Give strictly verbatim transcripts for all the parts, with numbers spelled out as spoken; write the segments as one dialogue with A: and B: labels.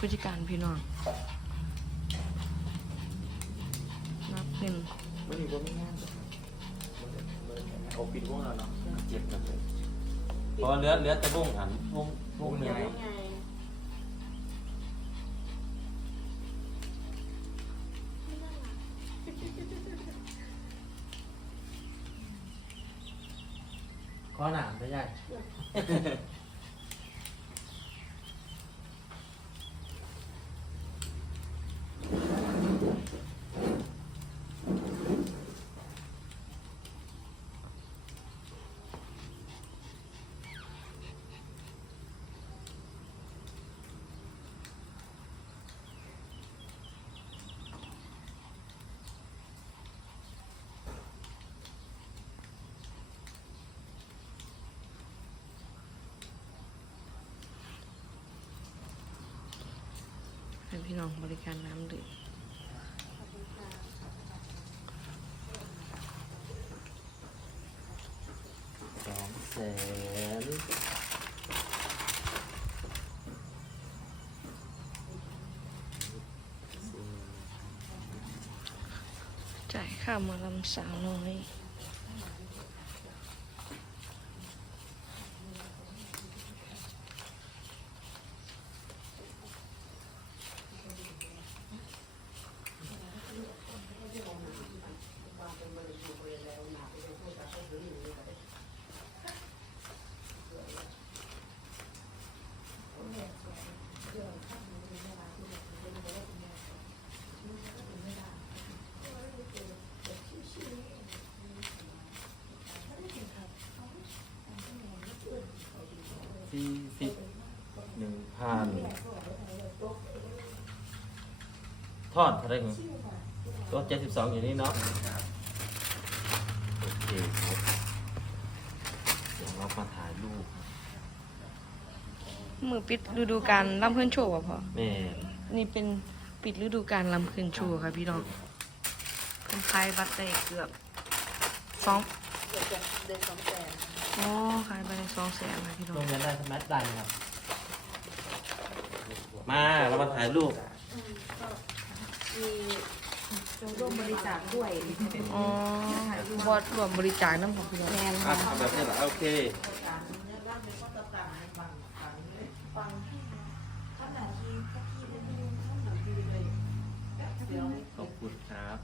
A: ผู้จัดการพี่น้องนับหนึ่ง
B: วันนี้ก็ไม่ง่ายเอาปิดวงแล้วเนาะเจ็บกันเลยพอเลือดเลือดตะบุ้งหันวงวงยังไงข้อหนามไม่ใช่
A: พี่น้องบริการน้ำดื่ม
B: สองแสน
A: จ่ายค่าหมอลำสาวน้อย
B: สี่สิบหนึ่งพันทอดอะไรเงี้ยตัวเจ็ดสิบสองอย่างนี้เนาะโอเคครับเดี๋ยวเรามาถ่ายรูป
A: มือปิดฤดูกาลลำเพื่อนโชว์อ่ะพ่อ
B: แม่
A: นี่เป็นปิดฤดูกาลลำเพื่อนโชว์ค่ะพี่น้องเป็นขายบัตรได้เกือบสองเดือนสองแสนอ๋อขายบัตรได้สองแสนค่ะพี่น้อ
B: โรง งเรียนได้สมัครได้ไหมครับมาเรามาถ่ายรูป
C: มีร่วมบริจาคด้วย
A: อ๋อบอดรวมบริจาคน้ำของพี่น้องแม่
B: อ่ะทำแบบนี้เหรอโอเคขอบคุณครับ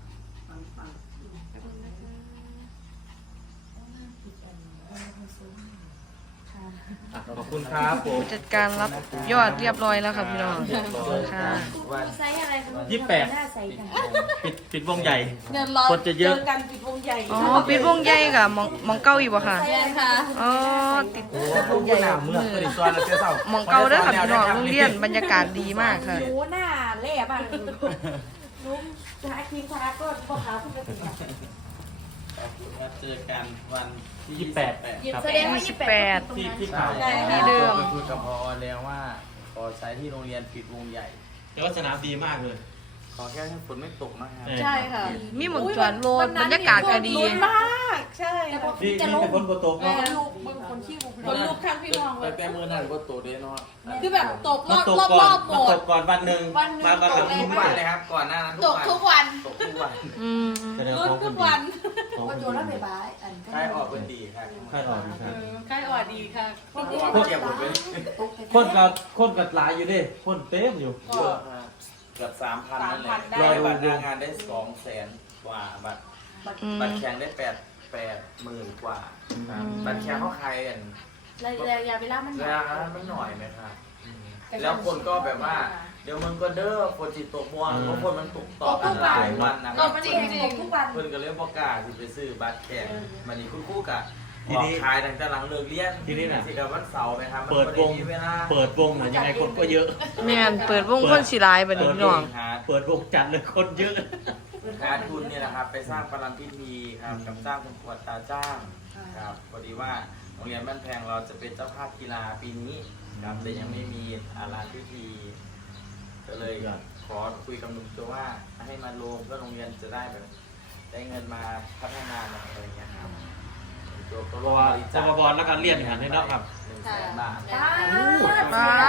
B: ขอบคุณครับผม
A: จัดการรับยอดเรียบร้อยแล้วค่ะพี่น้องค่ะ
B: วัน
C: ไซส์อะไรคะ
B: ยี่สิบแปด
C: หน้าไซส์กัน
B: ปิดปิดวงใหญ่
C: เงินร้อย
B: คนจะเยอะ
C: จกันปิดวงใหญ่
A: อ๋อปิดวงใหญ่กับมองมองเก้าอีกบ่ค่ะ
C: ใช่ค่ะ
A: อ๋อติด
B: โอ้โหใหญ่เมื่อตัวนี้ตัวนั้นเจ้าม
A: องเก้าเด้อค่ะพี่น้องโรงเรียนบรรยากาศดีมากค่ะ
C: หนูหน้าเละบ้างหนูทาครีมทาก็พอขาวขึ้นไปถึง
B: ขอบคุณครับเจอกันวันที่ยี่สิบแปดครับ
C: แสดงว่ายี่สิบแปด
B: ที่ที่เก่า
C: ใช่ค่ะ
A: ที่เดิม
D: ไปคุยกับพอแล้วว่าขอใช้ที่โรงเรียนปิดวงใหญ่
B: แต่ว่าสนามดีมากเลย
D: ขอแค่ให้ฝนไม่ตกนะครับ
C: ใช่ค่ะ
A: มีหมองจอดรถบรรยากาศก็ดี
C: ลุ้นมากใช่แต่พอ
B: นี่
C: จะ
B: นี่
C: ลง
B: เป็นคนโปรโตก
C: เอ
B: เนาะ
C: อลูกมึงคนขี้บุกคนลูกข้างพี่น้องเล
D: แต่
C: ย
D: แต่เมื่อนั้นก็ตกได้เนาะ
C: คือแบบตกร
B: มา
C: อบ
B: ตก
C: รอบ
B: ก่
C: ร
B: อ
C: อน บหม
B: มา
C: ด
B: ตกก่อนวันหนึ่ง
C: วันหนึ่ง
B: มาก่อนหลัง
C: ตกเลย
B: ทุก
D: ทุก
B: วั
D: วัน
B: น
D: เลยครับก่อนหน้านั้น
C: ตกทุกวัน
D: ตกทุกวัน
A: อืม
B: แสดง
C: ลุ้น
B: ว่า
C: ทุกวัน
B: เขา
E: ก็
B: เป็น
E: โจ
B: ดี
E: รแล้วไปบ้ายอัน
D: ใครออกเป็นดีครับ
B: ใครออกดีครับ
C: ใกล้ออดีค่ะ
D: คนเก็บหมดเลย
B: คนกับคนกับหลายอยู่ดิคนเต็มอยู่
D: เยอะครับเกือบสามพันนั่นแหละ
C: ได้
D: ร้อยบัตรหน้างานได้สองแสนกว่าบัตร
A: อืม
D: บัตรแข่งได้แปดแปดหมื่นกว่าครับบัตรแข่งเขาใครกัน
C: ระยะเวลามัน
D: เวลามันหน่อยไหมครับอืมแล้วคนก็แบบว่า เดี๋ยวมันก็เด้อฝนจิตตกม่วงเพราะคนมันตกต่อกันหลายวันนะค
C: ต
D: รับ
C: กจริงจริงทุกวัน
D: เพื่อนก็เลยบอกกล้าที่ไปซื้อบัตรแข่งมันนี่คู่คู่กับบอกขายตั้งแต่หลังเลิกเรียน
B: ทีนี้น่ะ
D: สิกับวันเสาร์ไหมครับมัน
B: เปิด
D: ก็
B: วง
D: ไมีเวลา
B: เปิดวงน่ะยังไงคนก็เยอะ
A: แม่นเปิดวงคนสีลายบัดนี้พี่น้อง
D: หา
B: เปิดวงจัดเลยคนเยอะ
D: หาทุนเนี่ยนะครับไปสร้างประลัมพิธีครับกับสร้างเป็นขวดตาจ้างครับพอดีว่าโรงเรียนบ้านแพงเราจะเป็นเจ้าภาพกีฬาปีนี้ครับแต่ยังไม่มีอาลานพิธี ก็เลยขอคุยกับหนุ่มตัวว่าให้มาลงเพื่อโรงเรียนจะได้แบบได้เงินมาพัฒนาอะไรอย่างเงี้ยครับตัวก็
B: เพ
D: ร่ว
B: ราะ
D: ม
B: ว่า
D: บริ
B: ส
D: จาค
B: มบอลแล้วการเรียนอย่างนี้เนาะครับ
D: หนึ่งแสนบาท
C: ป้า
A: ป้า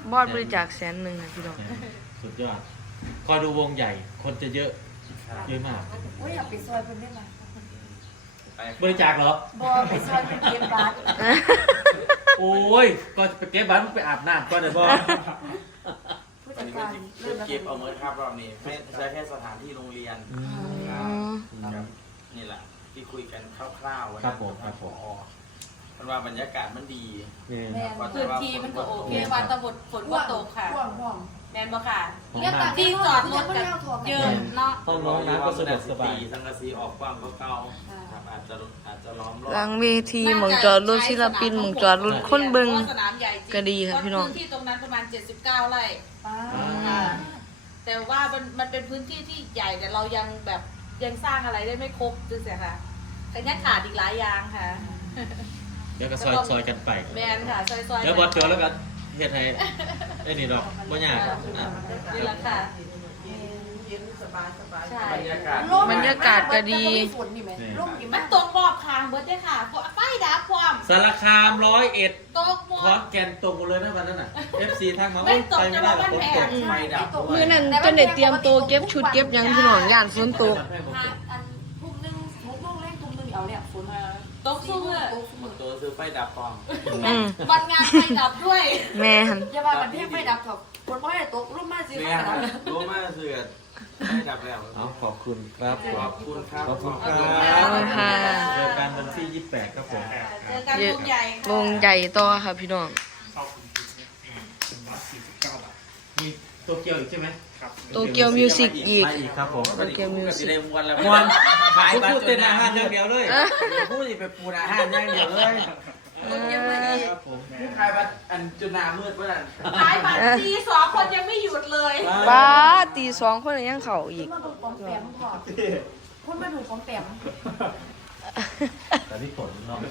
A: บอสบริจาคแสนหนึ่งนะพี่น้อง
B: สุดยอดคอยดูวงใหญ่คนจะเยอะเยอะมาก
C: โอ้ยอยากไปซอยเพิ่นได้ไหม
B: บริจาคเหรอ
C: บอไปซอยเพิ่นเก็บบัตร
B: โอ้ยก็ไปเก็บบ้านไปอาบน้ำก็ได้บ่
C: ผู้
D: อั
C: จั
D: น
C: ด
D: นี้
C: กา
D: ก็
C: ร
D: จะ
C: เริ่มแล้ว
D: เก็บเอาเมิร์ดครับรอบนี้ไม่ใช้แค่สถานที่โรงเรียน
B: อืม
D: ครับครับนี่แหละที่คุยกันคร่าวๆวัน
B: ครั
D: นั้
B: บ
D: น
B: ผมครับผม
D: ผอมันว่าบรรยากาศมันดี
B: นี่
C: แม่
E: พื้นที่มันก็โอเควันตะบดฝนก็ตกค่ะ
C: ห่วงห่วง
E: แมนบ่ค่ะ
B: ห้อง
C: เรียก
B: น้
C: ต่าง
E: ที่จอดรถกันเยอะเนาะ
B: ำห้องน้องน้ำก็สะดวกสบาย
D: สังกะสีออกกว้างเก่าๆครับอาจจะอาจจะล้อมรอบ
A: หลังเวทีหมองจอดรถศิลปินหมองจอดรถคนเบิง
E: สนามใหญ่จริง
A: ก็ดีค่ะพี่น้อง
E: พื้นที่ตรงนั้นประมาณเจ็ดสิบเก้าไร่
C: ป้า
E: ค่ะแต่ว่ามันมันเป็นพื้นที่ที่ใหญ่แต่เรายังแบบยังสร้างอะไรได้ไม่ครบดูสิค่ะแต่ยังขาดอีกหลายอย่างค่ะ
B: เดี๋ยวก็ซอยซอยกันไป
E: แมนค่ะซอยๆ
B: แล้วบอสโจแล้วก็เฮ็ดให้ไอ้นี่ดอกบ่ยากอ่ะ
E: นี่แหละค่ะ
C: เย็นสบายสบาย
E: ใช่
D: บรรยากาศ
A: บรรยากาศก็ดี
C: ฝนนี่ไหมร่มกี่
E: มันตกรอบคางเบิร์ดได้ค่ะไฟดับความ
B: สารคามร้อยเอ็ด
E: ตกหม
B: ขอ
E: ด
B: นแก่นตรงหมดเลยนะวันนั้นน่ะ เอฟ ซี ทางมา
E: ไม่
B: โอ้ย
E: ตก
B: ไปไม่ได้หรอก
E: จะ
B: ฝ
E: ว่าน มัน
B: ตก
E: แพง
D: ไฟดับด้วย
A: มือนั้นจนได้เตรียมตัวเก็บชุดเก็บหยังพี่น้องย่านฝนตก
C: อันทุ่มหนึ่งทุ่มโมงเล่นทุ่มหนึ่งเอาเนี่ยฝนมา
E: ตกสู้เลย
C: ตกมือ
D: ตัวซื้อไฟดับฟอง
A: อืม
E: วันงานไฟดับด้วย
A: แม่หัน
C: อย่าว่ามันเพียงไม่ดับถอกฝนเพราะอะไรตกร่มมาสิ
D: เนี่
C: ฟ้าย ดับ
D: รู้มากเสือไฟดับแล้ว
B: เอาขอบคุณครับผม
D: ขอบคุณครับ
B: ขอบคุณครั
A: ขอบคุณค่ะ
B: เจอกันวันที่ยี่สิบแปดครับผม
E: เจอกันวงใหญ่ค่ะ
A: วงใหญ่ต่อค่ะพี่น้อง
B: มีตัวเกียวอีกใช่ไหม
A: โตเกียวมิวสิกอีก
B: มาอีกครับผม
A: โตเกียวมิวสิก
D: ได้มวนแล้ว
B: มวน
D: ขาย
B: พูด
D: บัตร
B: พูดเต้นอาหารอย่างเดียวเลย
D: พูดอีกไปปูนอาหารอย่างเดียวเลย
B: ครับผม
D: ผู้ขายบัตรอันจุนามืดเพื่อน
E: ขายบัตรตีสองคนยังไม่หยุดเลย
A: ป้าตีสองคนยังเข่าอีก
C: มาดูปอมแปมพอคนมาดูปอมแปม
B: แต่พี่ฝนเนาะ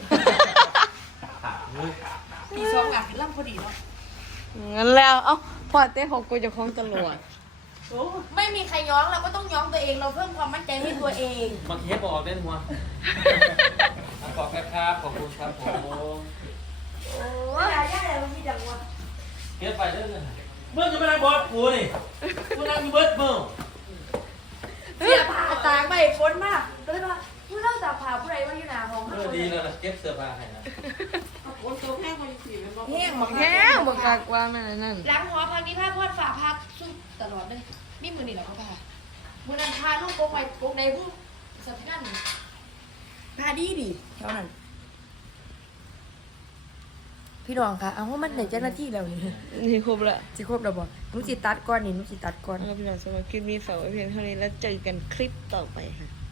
C: ตีสองอ่ะล่ำพอดีเนาะ
A: งั้นแล้ว เอ้าพอเต้ของกูจะคล้องตลอด
C: ไม่มีใครย้องเราก็ต้องย้องตัวเองเราเพิ่มความมั่นใจให้ตัวเอง
B: บางทีให้บอกออกเล่นหัวขอบคุณครับขอบคุณครับผม
C: โอ้ยยากเลยมันมีจังวะ
B: เก็บไปเด้อเมื่อจะไม่ได้บอสกูนี่กูนั่งอยู่เบิร์ดมือ
C: เสียผ่าตากไปฝนมากก็เลยว่าผู้เล่าจากผ่าผู้ใดว่าอยู่หนาของ
B: เออดีแล้วนะเก็บเสื้อผ้าให้นะ
E: คนตัวแห้งคนสีเป็นบ่
C: แห้งหมด
A: แห้งบักคักว่าแม่นั่น
C: ล้างหัวพักนี้ผ้าพอดฝาพักสู้ตลอดเลยมีมือนี่เหรอเขาผ่ามือนั้นพาลูกโกงไปโกงในผู้สัตว์นั่นพาดีดิเท่านั้น พี่น้องคะเอาว่ามันไหนเจ้าหน้าที่แล้วนี่
A: นี่ครบละ
C: สิครบแล้วบ่หนูสิตัดก่อนนี่หนูสิตัดก่อน
A: แล้วพี่น้องสำหรับคลิปนี้ฝากไว้เพียงเท่านี้แล้วเจอกันคลิปต่อไปค่ะ